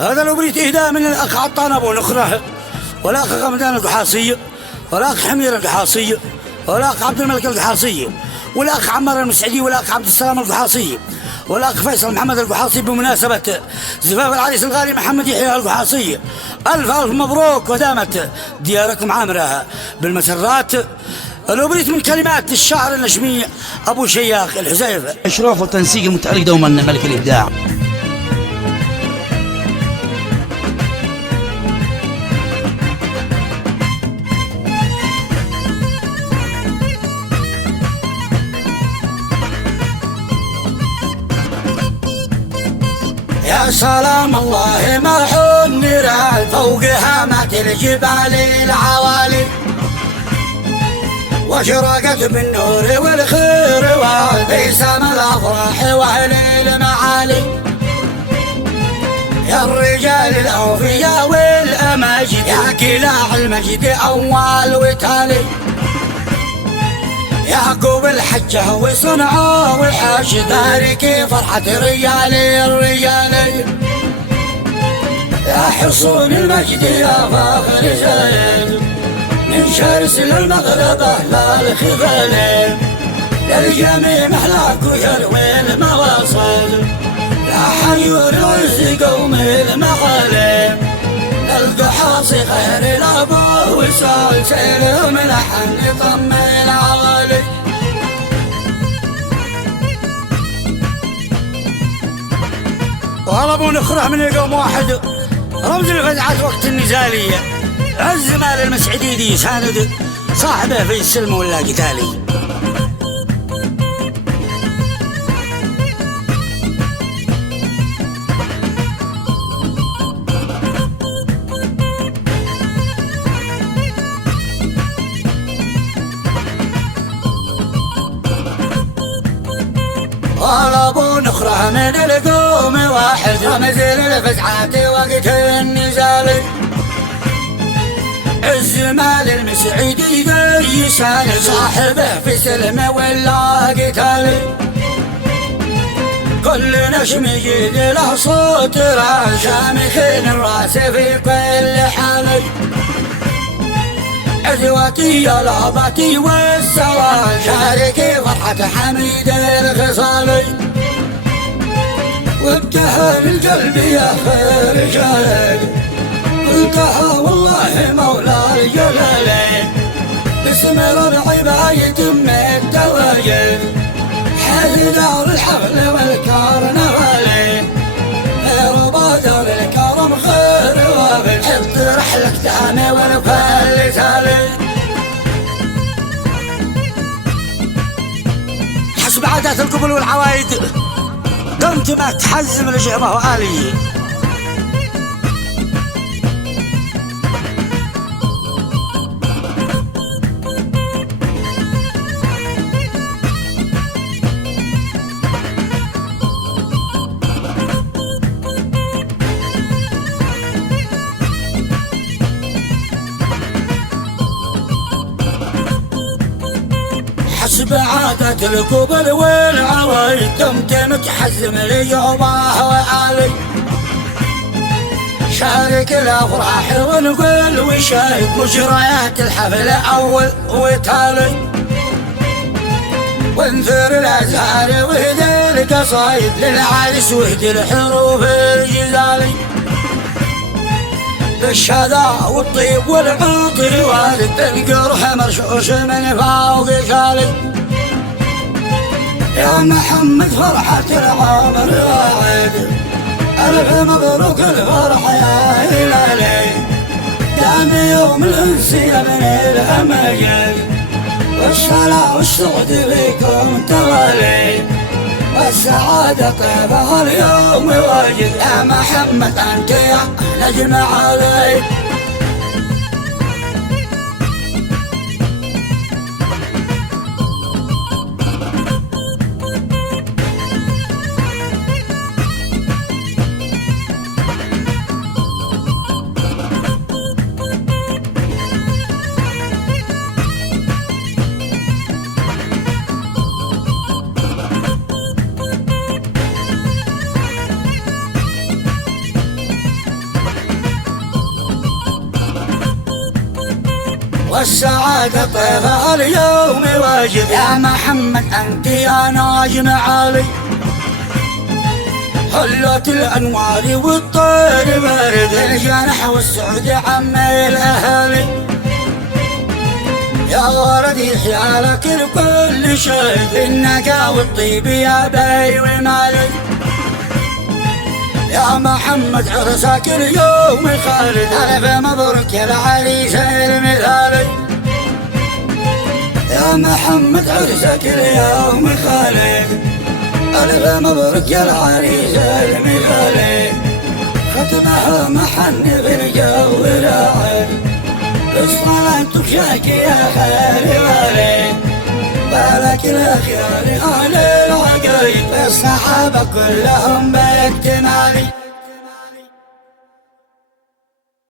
هذا الأبريت إهداء من الأخ عطان أبو نخرة، والأخ غمدان القحاصي، والأخ حمير القحاصي، والأخ عبد الملك القحاصي، والأخ عمار المسعدي، والأخ عبد السلام القحاصي، والأخ فيصل محمد القحاصي بمناسبة زفاف العريس الغالي محمد يحيى القحاصي. ألف ألف مبروك، ودامت دياركم عامرة بالمسرات. الأبريت من كلمات الشاعر النشمي أبو شياخ الحزيف. إشراف وتنسيق المتألق دوما ملك الإبداع. يا سلام الله مرحو النيران فوق هامات الجبال العوالي، واشرقت بالنور والخير وبسام الافراح واهل المعالي. يا الرجال الاوفياء والاماجد، يا كلاع المجد اول وتالي، يعقوب الحجة وصنعاء والحاشد، باركي فرحة رجالي الرجالي. يا حصون المجد يا فاخر زين، من شرس للمغرب للخذلين، للجميع محلاك ويروي المواصل، يا حيور العز قوم المغالب، للقحاصي خير الابو وسلسل ملحن طم العوالي. وهربوا نخرع من القوم واحد، رمز الفزعة وقت النزالية، عز مال المسعديدي ساند صاحبه في السلم ولا قتالي. طلبوا نخرة من القوم واحد، رمز الفزعات وقت النزال، عز مال المسعدي يسال صاحبه في سلم ولا قتال. كل نشم يجيد له صوت راس، شامخين الراس في كل حال، عزوتي لابتي والسواد، شاركي فرحة حميد الخصالي، وابتهل القلب يا خير جلال، قلتها والله مولى الجلال، باسم ربعي بايتم التواجد، حل دار الحفل والكرنفال، ربا دار الكرم خير وافل، حط رحلك تاني والفل تالي. حسب عادات القبل والعوايد قمت ما تحزم الجعبة وآلي. حسب عادة القبل والعوايد قمت متحزم لجعبه وآلي، شارك الافراح ونقول وشارك مجريات الحفل اول وتالي، وانثر الازهار واهدي القصايد للعريس واهدي الحروف الجزالي، بالشذا والطيب والعطر وارد، القرح مرشوش من فوق شالي. يا محمد فرحة العمر واعد، ألف مبروك الفرح يا هلالي، دام يوم الأنس يا من الأمجد، والصلاة والسعد فيكم توالي، والسعادة طيبها اليوم واجد. يا محمد أنت يا نجم علي. والسعادة طيبة اليوم واجب. يا محمد أنت يا ناجم علي، حلت الأنوار والطير بارد، الجنح والسعد عمي الأهالي. يا ولد يحيى لك الكل شهد، النقا والطيب يا بي ومالي. يا محمد عرسك اليوم خالد، ألف مبروك يا العريس المثالي. يا محمد عرسك اليوم خالد، ألف مبروك يا العريس المثالي. ختمها محن بالجو راعي، بالصلاة بشاك يا خير والي. بالك الأخيار على العقايد، الصحابة كلهم باكتمالي.